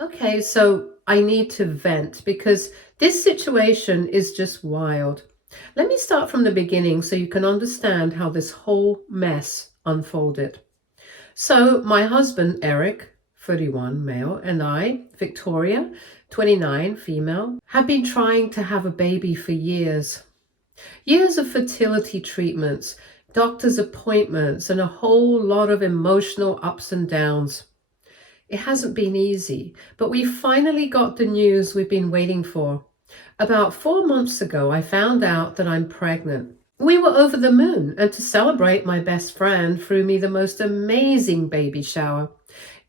Okay, so I need to vent because this situation is just wild. Let me start from the beginning so you can understand how this whole mess unfolded. So, my husband, Eric, 31, male, and I, Victoria, 29, female, have been trying to have a baby for years. Years of fertility treatments, doctor's appointments, and a whole lot of emotional ups and downs. It hasn't been easy, but we finally got the news we've been waiting for. About 4 months ago, I found out that I'm pregnant. We were over the moon, and to celebrate, my best friend threw me the most amazing baby shower.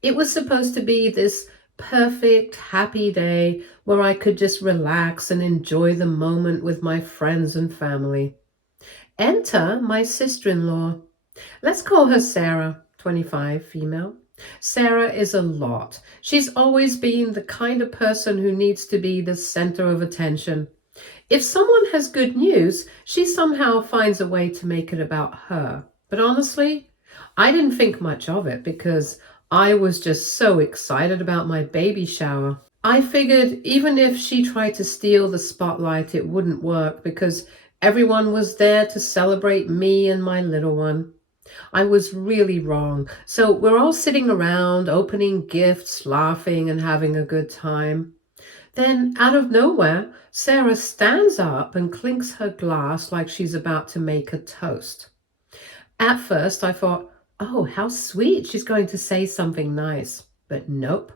It was supposed to be this perfect, happy day where I could just relax and enjoy the moment with my friends and family. Enter my sister in law. Let's call her Sarah, 25, female. Sarah is a lot. She's always been the kind of person who needs to be the center of attention. If someone has good news, she somehow finds a way to make it about her. But honestly, I didn't think much of it because I was just so excited about my baby shower. I figured even if she tried to steal the spotlight, it wouldn't work because everyone was there to celebrate me and my little one. I was really wrong. So we're all sitting around, opening gifts, laughing, and having a good time. Then, out of nowhere, Sarah stands up and clinks her glass like she's about to make a toast. At first, I thought, oh, how sweet, she's going to say something nice. But nope.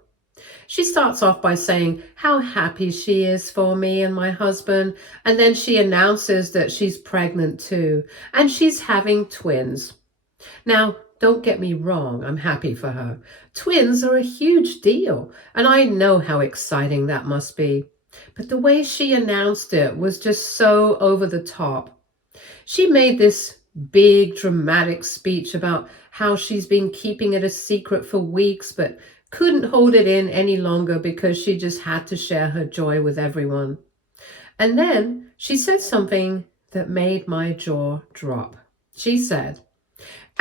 She starts off by saying how happy she is for me and my husband, and then she announces that she's pregnant too, and she's having twins. Now, don't get me wrong, I'm happy for her. Twins are a huge deal, and I know how exciting that must be. But the way she announced it was just so over the top. She made this big dramatic speech about how she's been keeping it a secret for weeks, but couldn't hold it in any longer because she just had to share her joy with everyone. And then she said something that made my jaw drop. She said,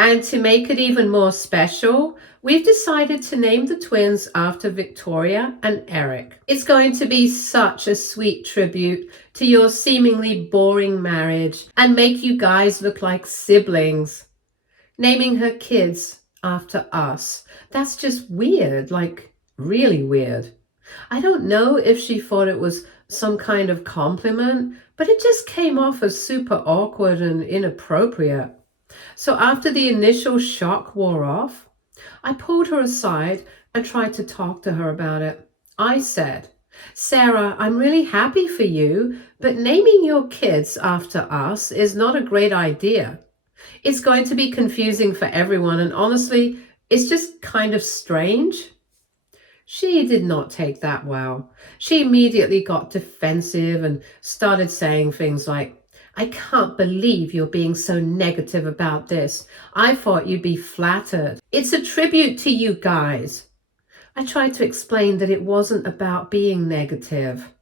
and to make it even more special, we've decided to name the twins after Victoria and Eric. It's going to be such a sweet tribute to your seemingly boring marriage and make you guys look like siblings. Naming her kids after us. That's just weird, like really weird. I don't know if she thought it was some kind of compliment, but it just came off as super awkward and inappropriate. So after the initial shock wore off, I pulled her aside and tried to talk to her about it. I said, Sarah, I'm really happy for you, but naming your kids after us is not a great idea. It's going to be confusing for everyone, and honestly, it's just kind of strange. She did not take that well. She immediately got defensive and started saying things like, I can't believe you're being so negative about this. I thought you'd be flattered. It's a tribute to you guys. I tried to explain that it wasn't about being negative.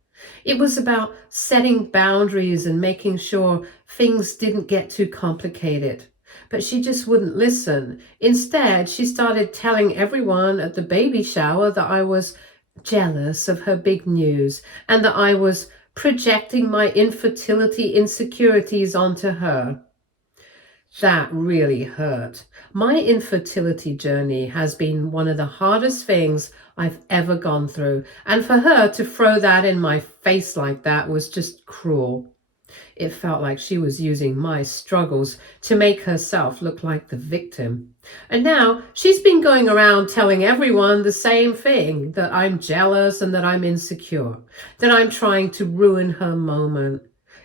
It was about setting boundaries and making sure things didn't get too complicated. But she just wouldn't listen. Instead, she started telling everyone at the baby shower that I was jealous of her big news and that I was projecting my infertility insecurities onto her. That really hurt. My infertility journey has been one of the hardest things I've ever gone through, and for her to throw that in my face like that was just cruel. It felt like she was using my struggles to make herself look like the victim. And now she's been going around telling everyone the same thing, that I'm jealous and that I'm insecure, that I'm trying to ruin her moment.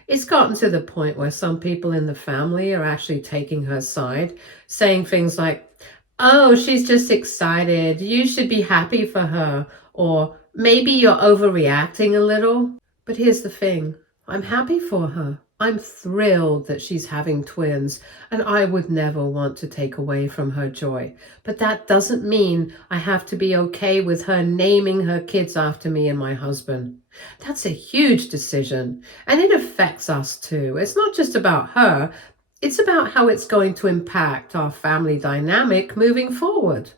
It's gotten to the point where some people in the family are actually taking her side, saying things like, oh, she's just excited. You should be happy for her. Or maybe you're overreacting a little. But here's the thing. I'm happy for her. I'm thrilled that she's having twins, and I would never want to take away from her joy. But that doesn't mean I have to be okay with her naming her kids after me and my husband. That's a huge decision, and it affects us too. It's not just about her, it's about how it's going to impact our family dynamic moving forward.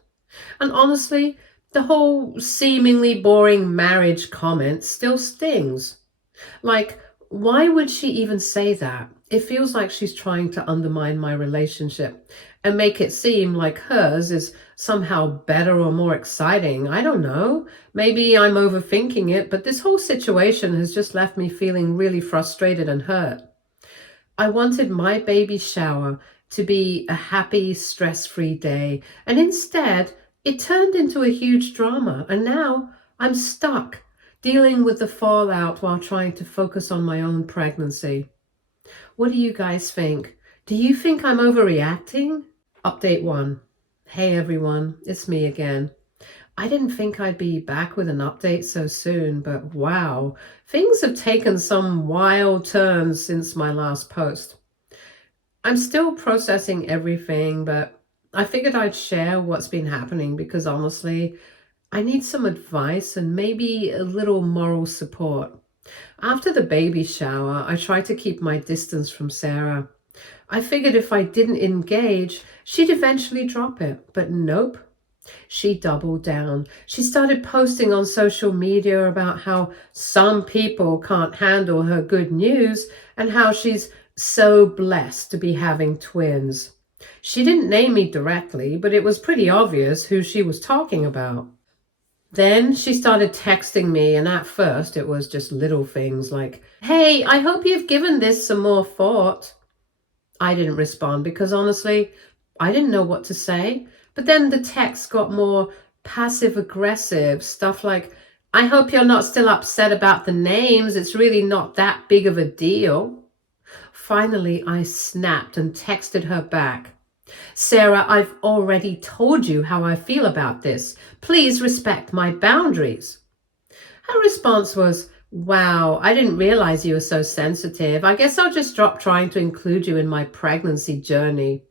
And honestly, The whole seemingly boring marriage comment still stings. Like, why would she even say that? It feels like she's trying to undermine my relationship and make it seem like hers is somehow better or more exciting. I don't know. Maybe I'm overthinking it, but this whole situation has just left me feeling really frustrated and hurt. I wanted my baby shower to be a happy, stress free day, and instead, it turned into a huge drama. And now I'm stuck dealing with the fallout while trying to focus on my own pregnancy. What do you guys think? Do you think I'm overreacting? Update 1. Hey everyone, it's me again. I didn't think I'd be back with an update so soon, but wow, things have taken some wild turns since my last post. I'm still processing everything, but I figured I'd share what's been happening because honestly, I need some advice and maybe a little moral support. After the baby shower, I tried to keep my distance from Sarah. I figured if I didn't engage, she'd eventually drop it, but nope. She doubled down. She started posting on social media about how some people can't handle her good news and how she's so blessed to be having twins. She didn't name me directly, but it was pretty obvious who she was talking about. Then she started texting me, and at first it was just little things like, "Hey, I hope you've given this some more thought." I didn't respond because honestly, I didn't know what to say. But then the text got more passive aggressive, stuff like, "I hope you're not still upset about the names. It's really not that big of a deal." Finally, I snapped and texted her back. "Sarah, I've already told you how I feel about this. Please respect my boundaries." Her response was, "Wow, I didn't realize you were so sensitive. I guess I'll just drop trying to include you in my pregnancy journey."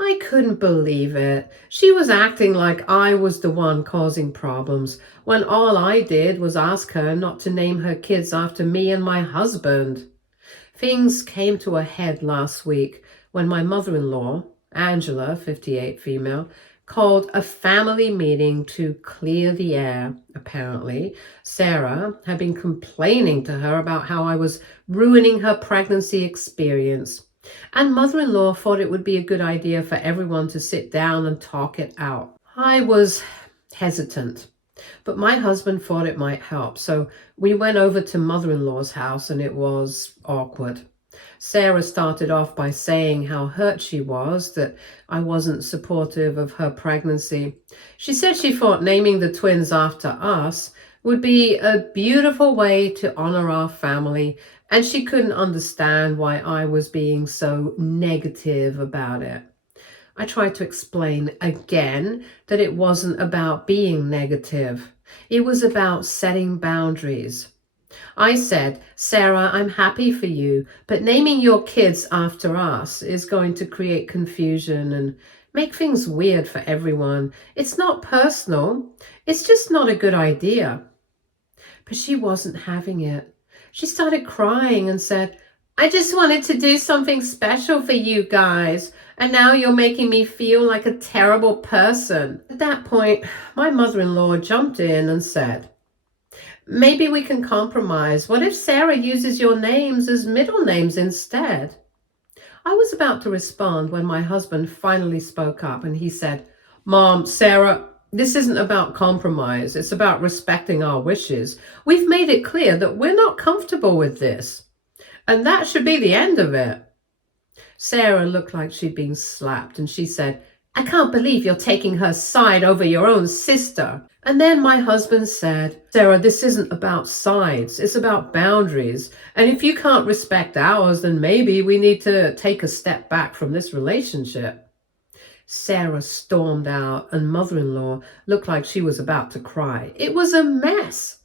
I couldn't believe it. She was acting like I was the one causing problems, when all I did was ask her not to name her kids after me and my husband. Things came to a head last week when my mother-in-law, Angela, 58 female, called a family meeting to clear the air. Apparently, Sarah had been complaining to her about how I was ruining her pregnancy experience. And mother-in-law thought it would be a good idea for everyone to sit down and talk it out. I was hesitant, but my husband thought it might help. So we went over to mother-in-law's house and it was awkward. Sarah started off by saying how hurt she was that I wasn't supportive of her pregnancy. She said she thought naming the twins after us would be a beautiful way to honor our family, and she couldn't understand why I was being so negative about it. I tried to explain again that it wasn't about being negative. It was about setting boundaries. I said, "Sarah, I'm happy for you, but naming your kids after us is going to create confusion and make things weird for everyone. It's not personal. It's just not a good idea." But she wasn't having it. She started crying and said, "I just wanted to do something special for you guys, and now you're making me feel like a terrible person." At that point, my mother-in-law jumped in and said, "Maybe we can compromise. What if Sarah uses your names as middle names instead?" I was about to respond when my husband finally spoke up and he said, "Mom, Sarah, this isn't about compromise. It's about respecting our wishes. We've made it clear that we're not comfortable with this, and that should be the end of it." Sarah looked like she'd been slapped and she said, "I can't believe you're taking her side over your own sister." And then my husband said, "Sarah, this isn't about sides. It's about boundaries. And if you can't respect ours, then maybe we need to take a step back from this relationship." Sarah stormed out and mother-in-law looked like she was about to cry. It was a mess.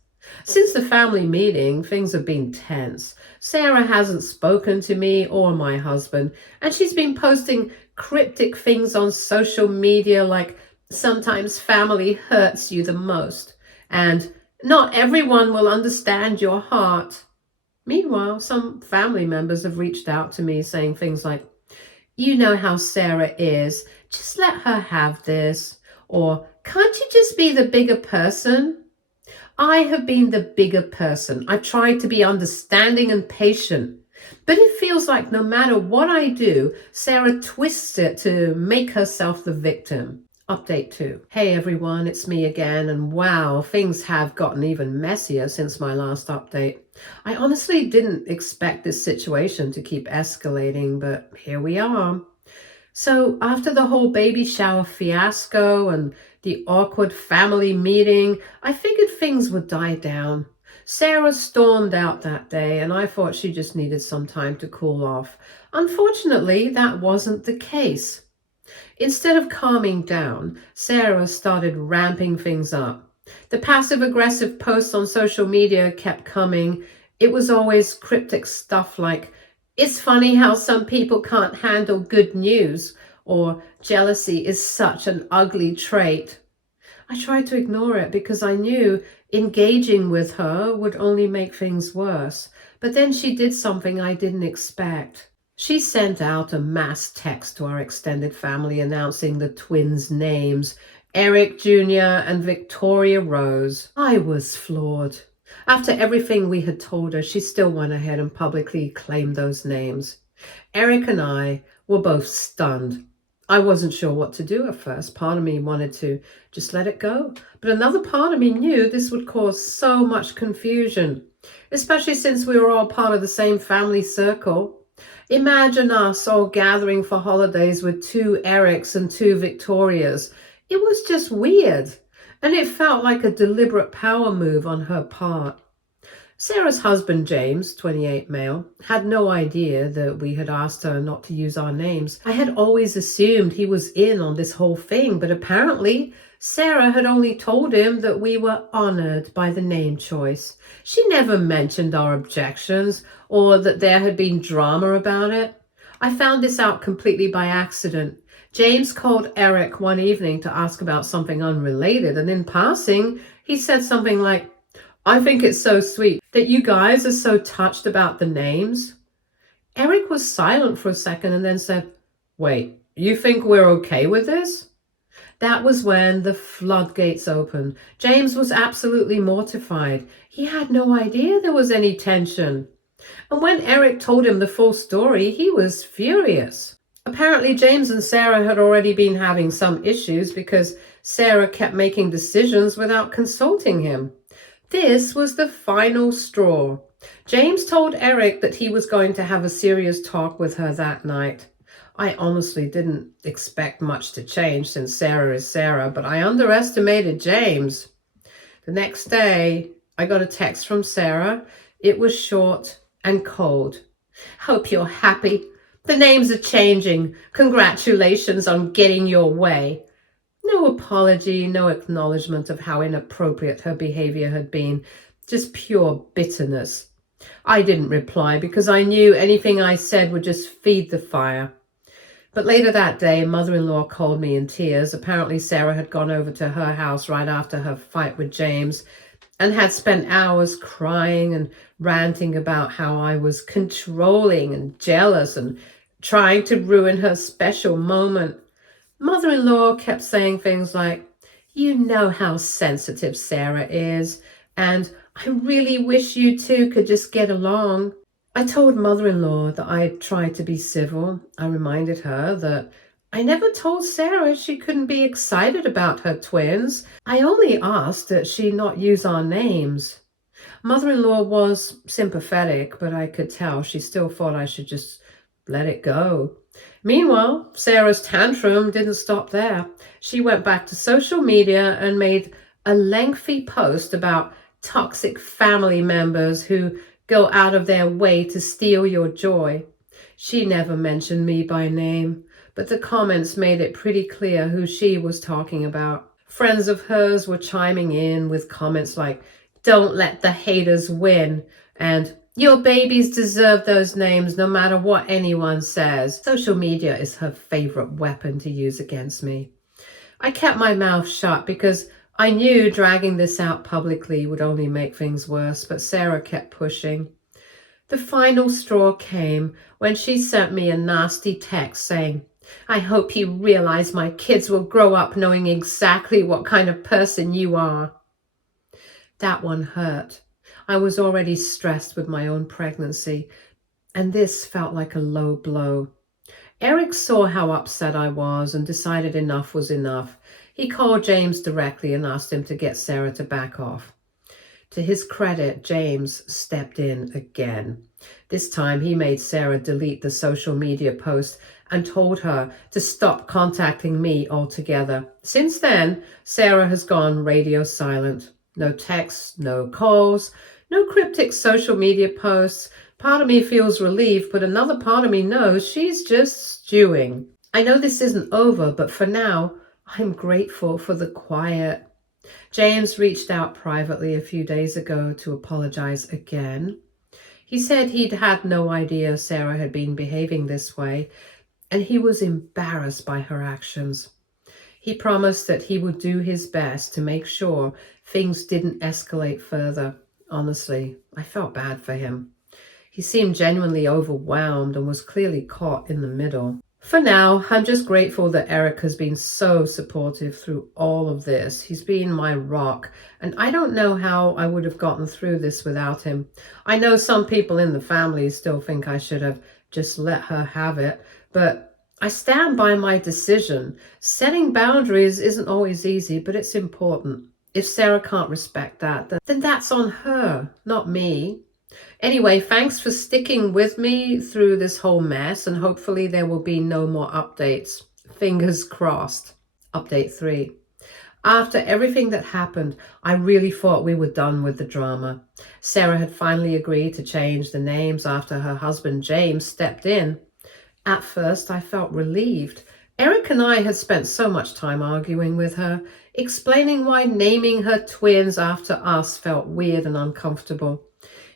Since the family meeting, things have been tense. Sarah hasn't spoken to me or my husband, and she's been posting cryptic things on social media like, "Sometimes family hurts you the most," and "Not everyone will understand your heart." Meanwhile, some family members have reached out to me saying things like, "You know how Sarah is. Just let her have this." Or, can't you just be the bigger person? I have been the bigger person. I tried to be understanding and patient. But it feels like no matter what I do, Sarah twists it to make herself the victim. Update 2. Hey everyone, it's me again, and wow, things have gotten even messier since my last update. I honestly didn't expect this situation to keep escalating, but here we are. So after the whole baby shower fiasco and the awkward family meeting, I figured things would die down. Sarah stormed out that day, and I thought she just needed some time to cool off. Unfortunately, that wasn't the case. Instead of calming down, Sarah started ramping things up. The passive-aggressive posts on social media kept coming. It was always cryptic stuff like, "It's funny how some people can't handle good news," or "Jealousy is such an ugly trait." I tried to ignore it because I knew engaging with her would only make things worse. But then she did something I didn't expect. She sent out a mass text to our extended family announcing the twins' names, Eric Jr. and Victoria Rose. I was floored. After everything we had told her, she still went ahead and publicly claimed those names. Eric and I were both stunned. I wasn't sure what to do at first. Part of me wanted to just let it go. But another part of me knew this would cause so much confusion, especially since we were all part of the same family circle. Imagine us all gathering for holidays with 2 Erics and 2 Victorias. It was just weird, and it felt like a deliberate power move on her part. Sarah's husband, James, 28 male, had no idea that we had asked her not to use our names. I had always assumed he was in on this whole thing, but apparently Sarah had only told him that we were honored by the name choice. She never mentioned our objections or that there had been drama about it. I found this out completely by accident. James called Eric one evening to ask about something unrelated, and in passing, he said something like, "I think it's so sweet that you guys are so touched about the names." Eric was silent for a second and then said, "Wait, you think we're okay with this?" That was when the floodgates opened. James was absolutely mortified. He had no idea there was any tension. And when Eric told him the full story, he was furious. Apparently, James and Sarah had already been having some issues because Sarah kept making decisions without consulting him. This was the final straw. James told Eric that he was going to have a serious talk with her that night. I honestly didn't expect much to change since Sarah is Sarah, but I underestimated James. The next day, I got a text from Sarah. It was short and cold. "Hope you're happy. The names are changing. Congratulations on getting your way." No apology, no acknowledgement of how inappropriate her behavior had been, just pure bitterness. I didn't reply because I knew anything I said would just feed the fire. But later that day, mother-in-law called me in tears. Apparently Sarah had gone over to her house right after her fight with James and had spent hours crying and ranting about how I was controlling and jealous and trying to ruin her special moment. Mother-in-law kept saying things like, "You know how sensitive Sarah is, and I really wish you two could just get along." I told mother-in-law that I tried to be civil. I reminded her that I never told Sarah she couldn't be excited about her twins. I only asked that she not use our names. Mother-in-law was sympathetic, but I could tell she still thought I should just let it go. Meanwhile, Sarah's tantrum didn't stop there. She went back to social media and made a lengthy post about toxic family members who go out of their way to steal your joy. She never mentioned me by name, but the comments made it pretty clear who she was talking about. Friends of hers were chiming in with comments like, "Don't let the haters win," and "Your babies deserve those names no matter what anyone says." Social media is her favorite weapon to use against me. I kept my mouth shut because I knew dragging this out publicly would only make things worse, but Sarah kept pushing. The final straw came when she sent me a nasty text saying, I hope you realize my kids will grow up knowing exactly what kind of person you are. That one hurt. I was already stressed with my own pregnancy, and this felt like a low blow. Eric saw how upset I was and decided enough was enough. He called James directly and asked him to get Sarah to back off. To his credit, James stepped in again. This time he made Sarah delete the social media post and told her to stop contacting me altogether. Since then, Sarah has gone radio silent. No texts, no calls, no cryptic social media posts. Part of me feels relieved, but another part of me knows she's just stewing. I know this isn't over, but for now, I'm grateful for the quiet. James reached out privately a few days ago to apologize again. He said he'd had no idea Sarah had been behaving this way, and he was embarrassed by her actions. He promised that he would do his best to make sure things didn't escalate further. Honestly, I felt bad for him. He seemed genuinely overwhelmed and was clearly caught in the middle. For now, I'm just grateful that Eric has been so supportive through all of this. He's been my rock, and I don't know how I would have gotten through this without him. I know some people in the family still think I should have just let her have it, but I stand by my decision. Setting boundaries isn't always easy, but it's important. If Sarah can't respect that, then that's on her, not me. Anyway, thanks for sticking with me through this whole mess, and hopefully there will be no more updates. Fingers crossed. Update 3. After everything that happened, I really thought we were done with the drama. Sarah had finally agreed to change the names after her husband James stepped in. At first, I felt relieved. Eric and I had spent so much time arguing with her, explaining why naming her twins after us felt weird and uncomfortable.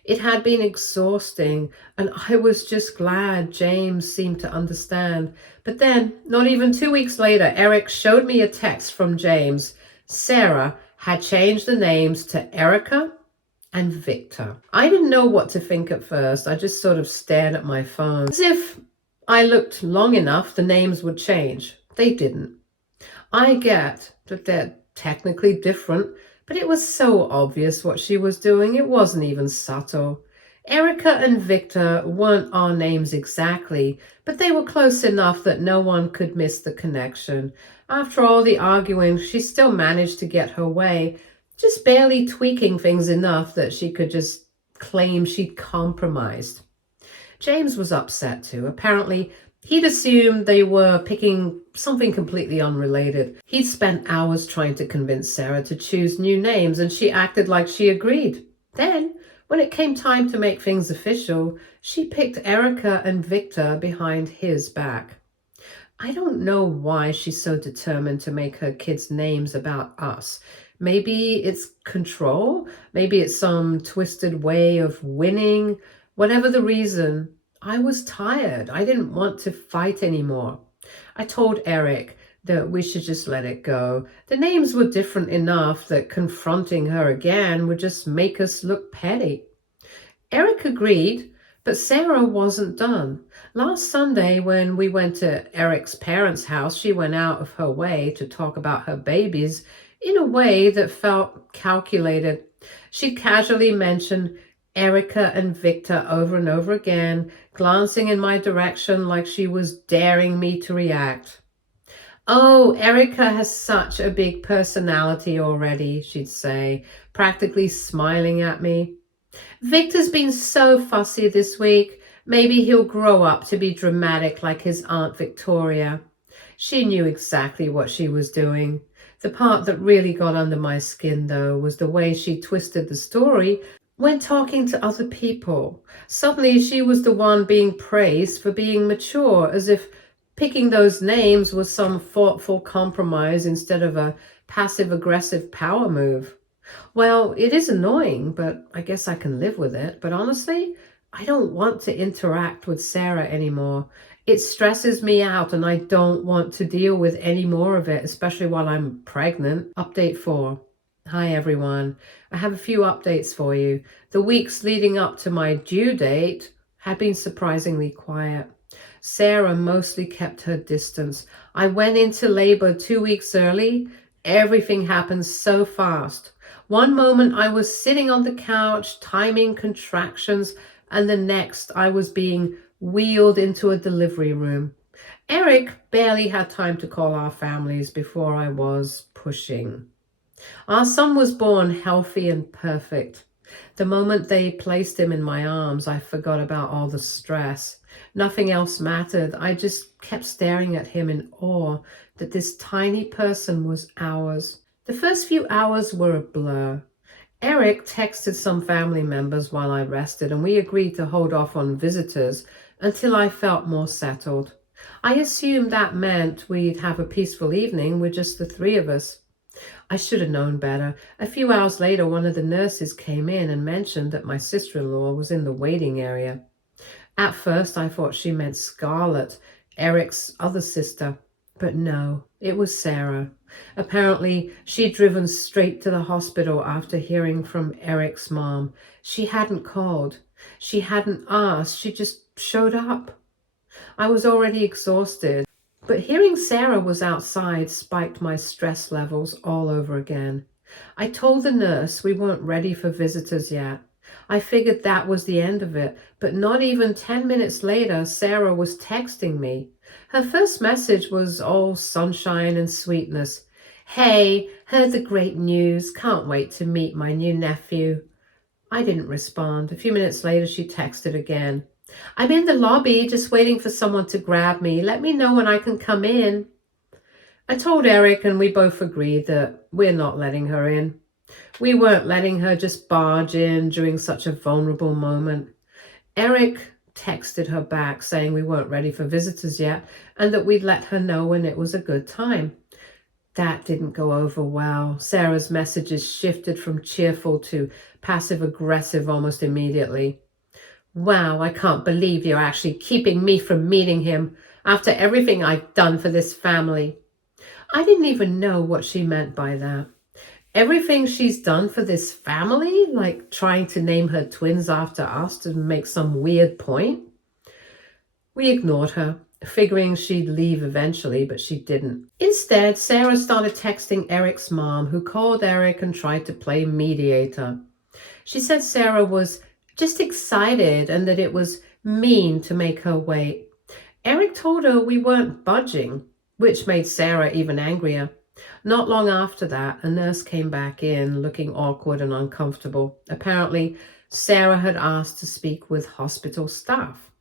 It had been exhausting, and I was just glad James seemed to understand. But then, not even 2 weeks later, Eric showed me a text from James. Sarah had changed the names to Erica and Victor. I didn't know what to think at first. I just sort of stared at my phone. As if I looked long enough, the names would change. They didn't. I get that they're technically different, but it was so obvious what she was doing, it wasn't even subtle. Erica and Victor weren't our names exactly, but they were close enough that no one could miss the connection. After all the arguing, she still managed to get her way, just barely tweaking things enough that she could just claim she'd compromised. James was upset too. Apparently, he'd assumed they were picking something completely unrelated. He'd spent hours trying to convince Sarah to choose new names, and she acted like she agreed. Then, when it came time to make things official, she picked Erica and Victor behind his back. I don't know why she's so determined to make her kids' names about us. Maybe it's control. Maybe it's some twisted way of winning. Whatever the reason, I was tired. I didn't want to fight anymore. I told Eric that we should just let it go. The names were different enough that confronting her again would just make us look petty. Eric agreed, but Sarah wasn't done. Last Sunday, when we went to Eric's parents' house, she went out of her way to talk about her babies in a way that felt calculated. She casually mentioned Erica and Victor over and over again, glancing in my direction like she was daring me to react. "Oh, Erica has such a big personality already," she'd say, practically smiling at me. "Victor's been so fussy this week. Maybe he'll grow up to be dramatic like his Aunt Victoria." She knew exactly what she was doing. The part that really got under my skin, though, was the way she twisted the story when talking to other people. Suddenly, she was the one being praised for being mature, as if picking those names was some thoughtful compromise instead of a passive-aggressive power move. Well, it is annoying, but I guess I can live with it. But honestly, I don't want to interact with Sarah anymore. It stresses me out, and I don't want to deal with any more of it, especially while I'm pregnant. Update 4. Hi, everyone. I have a few updates for you. The weeks leading up to my due date had been surprisingly quiet. Sarah mostly kept her distance. I went into labor 2 weeks early. Everything happened so fast. One moment I was sitting on the couch, timing contractions, and the next I was being wheeled into a delivery room. Eric barely had time to call our families before I was pushing. Our son was born healthy and perfect. The moment they placed him in my arms, I forgot about all the stress. Nothing else mattered. I just kept staring at him in awe that this tiny person was ours. The first few hours were a blur. Eric texted some family members while I rested, and we agreed to hold off on visitors until I felt more settled. I assumed that meant we'd have a peaceful evening with just the three of us. I should have known better. A few hours later, one of the nurses came in and mentioned that my sister-in-law was in the waiting area. At first, I thought she meant Scarlett, Eric's other sister. But no, it was Sarah. Apparently, she'd driven straight to the hospital after hearing from Eric's mom. She hadn't called. She hadn't asked. She just showed up. I was already exhausted, but hearing Sarah was outside spiked my stress levels all over again. I told the nurse we weren't ready for visitors yet. I figured that was the end of it, but not even 10 minutes later, Sarah was texting me. Her first message was all sunshine and sweetness. "Hey, heard the great news. Can't wait to meet my new nephew." I didn't respond. A few minutes later, she texted again. "I'm in the lobby, just waiting for someone to grab me. Let me know when I can come in." I told Eric, and we both agreed that we're not letting her in. We weren't letting her just barge in during such a vulnerable moment. Eric texted her back saying we weren't ready for visitors yet and that we'd let her know when it was a good time. That didn't go over well. Sarah's messages shifted from cheerful to passive-aggressive almost immediately. "Wow, I can't believe you're actually keeping me from meeting him after everything I've done for this family." I didn't even know what she meant by that. Everything she's done for this family, like trying to name her twins after us to make some weird point. We ignored her, figuring she'd leave eventually, but she didn't. Instead, Sarah started texting Eric's mom, who called Eric and tried to play mediator. She said Sarah was just excited and that it was mean to make her wait. Eric told her we weren't budging, which made Sarah even angrier. Not long after that, a nurse came back in looking awkward and uncomfortable. Apparently, Sarah had asked to speak with hospital staff,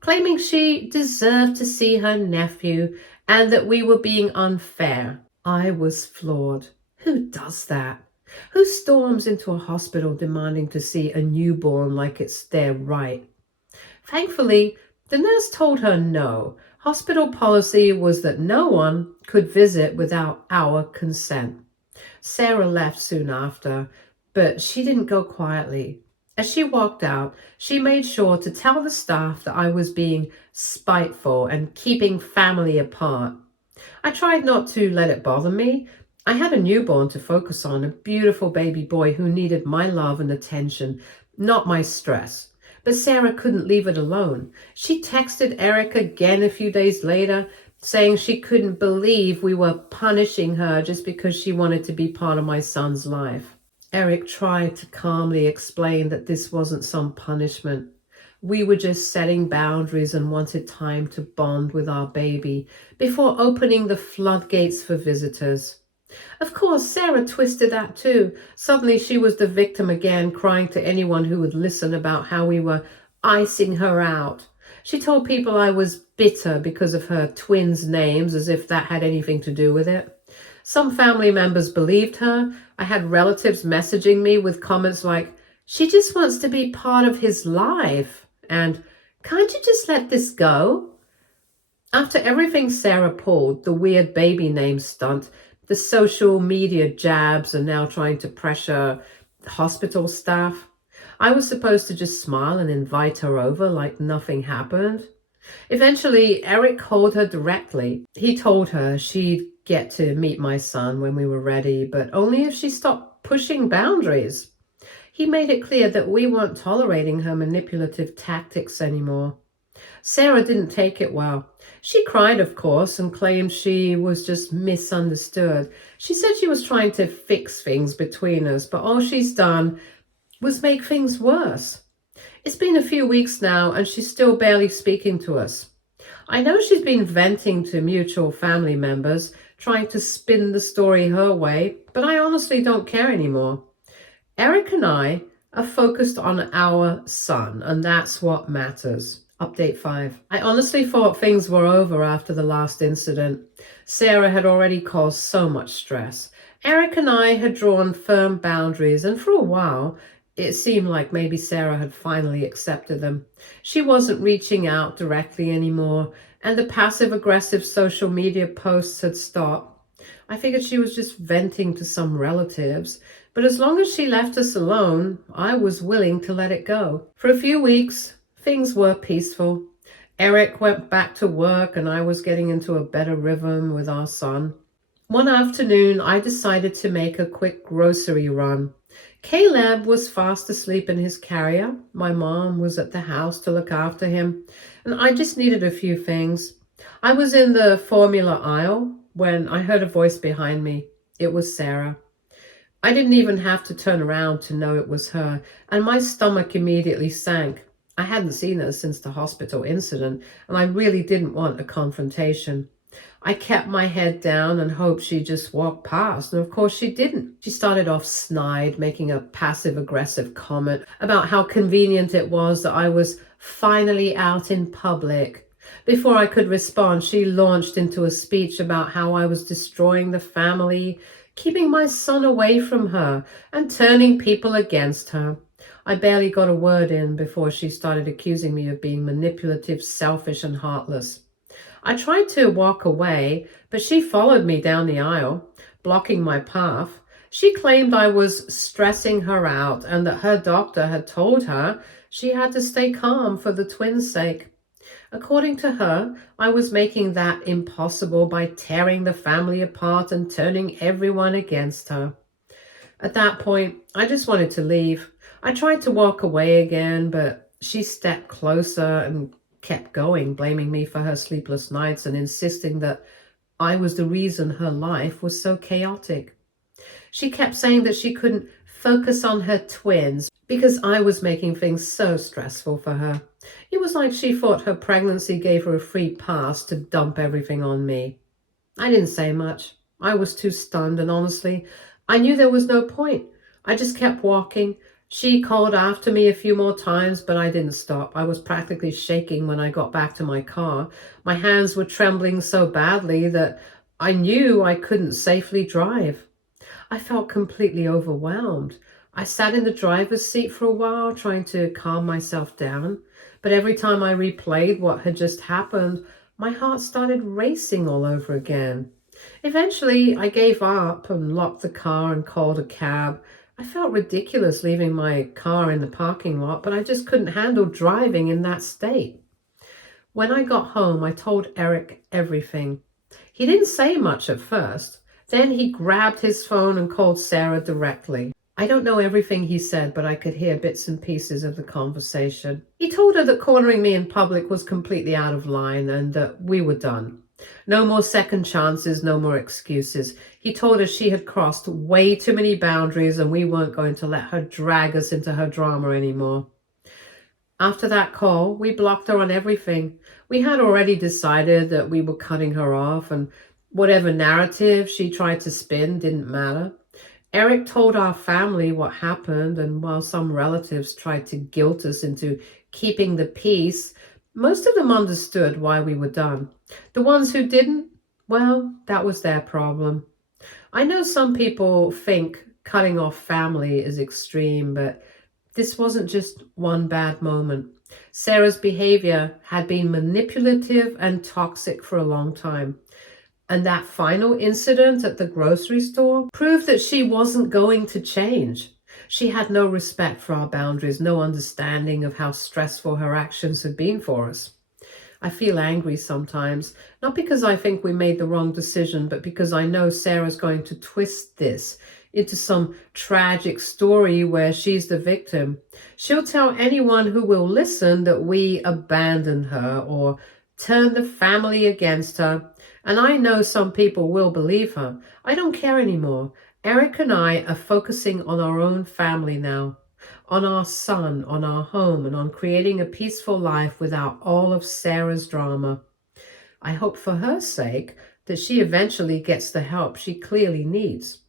claiming she deserved to see her nephew and that we were being unfair. I was floored. Who does that? Who storms into a hospital demanding to see a newborn like it's their right? Thankfully, the nurse told her no. Hospital policy was that no one could visit without our consent. Sarah left soon after, but she didn't go quietly. As she walked out, she made sure to tell the staff that I was being spiteful and keeping family apart. I tried not to let it bother me. I had a newborn to focus on, a beautiful baby boy who needed my love and attention, not my stress. But Sarah couldn't leave it alone. She texted Eric again a few days later, saying she couldn't believe we were punishing her just because she wanted to be part of my son's life. Eric tried to calmly explain that this wasn't some punishment. We were just setting boundaries and wanted time to bond with our baby before opening the floodgates for visitors. Of course, Sarah twisted that too. Suddenly she was the victim again, crying to anyone who would listen about how we were icing her out. She told people I was bitter because of her twins' names, as if that had anything to do with it. Some family members believed her. I had relatives messaging me with comments like, "She just wants to be part of his life," and "Can't you just let this go?" After everything Sarah pulled, the weird baby name stunt, the social media jabs, and now trying to pressure hospital staff, I was supposed to just smile and invite her over like nothing happened. Eventually, Eric called her directly. He told her she'd get to meet my son when we were ready, but only if she stopped pushing boundaries. He made it clear that we weren't tolerating her manipulative tactics anymore. Sarah didn't take it well. She cried, of course, and claimed she was just misunderstood. She said she was trying to fix things between us, but all she's done was make things worse. It's been a few weeks now, and she's still barely speaking to us. I know she's been venting to mutual family members, trying to spin the story her way, but I honestly don't care anymore. Eric and I are focused on our son, and that's what matters. Update 5. I honestly thought things were over after the last incident. Sarah had already caused so much stress. Eric and I had drawn firm boundaries, and for a while, it seemed like maybe Sarah had finally accepted them. She wasn't reaching out directly anymore, and the passive aggressive social media posts had stopped. I figured she was just venting to some relatives, but as long as she left us alone, I was willing to let it go. For a few weeks, things were peaceful. Eric went back to work, and I was getting into a better rhythm with our son. One afternoon, I decided to make a quick grocery run. Caleb was fast asleep in his carrier. My mom was at the house to look after him, and I just needed a few things. I was in the formula aisle when I heard a voice behind me. It was Sarah. I didn't even have to turn around to know it was her, and my stomach immediately sank. I hadn't seen her since the hospital incident, and I really didn't want a confrontation. I kept my head down and hoped she'd just walk past, and of course she didn't. She started off snide, making a passive-aggressive comment about how convenient it was that I was finally out in public. Before I could respond, she launched into a speech about how I was destroying the family, keeping my son away from her, and turning people against her. I barely got a word in before she started accusing me of being manipulative, selfish, and heartless. I tried to walk away, but she followed me down the aisle, blocking my path. She claimed I was stressing her out and that her doctor had told her she had to stay calm for the twins' sake. According to her, I was making that impossible by tearing the family apart and turning everyone against her. At that point, I just wanted to leave. I tried to walk away again, but she stepped closer and kept going, blaming me for her sleepless nights and insisting that I was the reason her life was so chaotic. She kept saying that she couldn't focus on her twins because I was making things so stressful for her. It was like she thought her pregnancy gave her a free pass to dump everything on me. I didn't say much. I was too stunned, and honestly, I knew there was no point. I just kept walking. She called after me a few more times, but I didn't stop. I was practically shaking when I got back to my car. My hands were trembling so badly that I knew I couldn't safely drive. I felt completely overwhelmed. I sat in the driver's seat for a while, trying to calm myself down. But every time I replayed what had just happened, my heart started racing all over again. Eventually, I gave up and locked the car and called a cab. I felt ridiculous leaving my car in the parking lot, but I just couldn't handle driving in that state. When I got home, I told Eric everything. He didn't say much at first. Then he grabbed his phone and called Sarah directly. I don't know everything he said, but I could hear bits and pieces of the conversation. He told her that cornering me in public was completely out of line and that we were done. No more second chances, no more excuses. He told her she had crossed way too many boundaries and we weren't going to let her drag us into her drama anymore. After that call, we blocked her on everything. We had already decided that we were cutting her off, and whatever narrative she tried to spin didn't matter. Eric told our family what happened, and while some relatives tried to guilt us into keeping the peace, most of them understood why we were done. The ones who didn't, well, that was their problem. I know some people think cutting off family is extreme, but this wasn't just one bad moment. Sarah's behavior had been manipulative and toxic for a long time. And that final incident at the grocery store proved that she wasn't going to change. She had no respect for our boundaries, no understanding of how stressful her actions had been for us. I feel angry sometimes, not because I think we made the wrong decision, but because I know Sarah's going to twist this into some tragic story where she's the victim. She'll tell anyone who will listen that we abandoned her or turned the family against her. And I know some people will believe her. I don't care anymore. Eric and I are focusing on our own family now, on our son, on our home, and on creating a peaceful life without all of Sarah's drama. I hope for her sake that she eventually gets the help she clearly needs.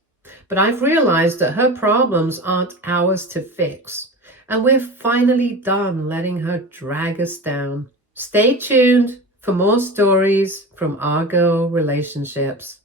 But I've realized that her problems aren't ours to fix, and we're finally done letting her drag us down. Stay tuned for more stories from our girl relationships.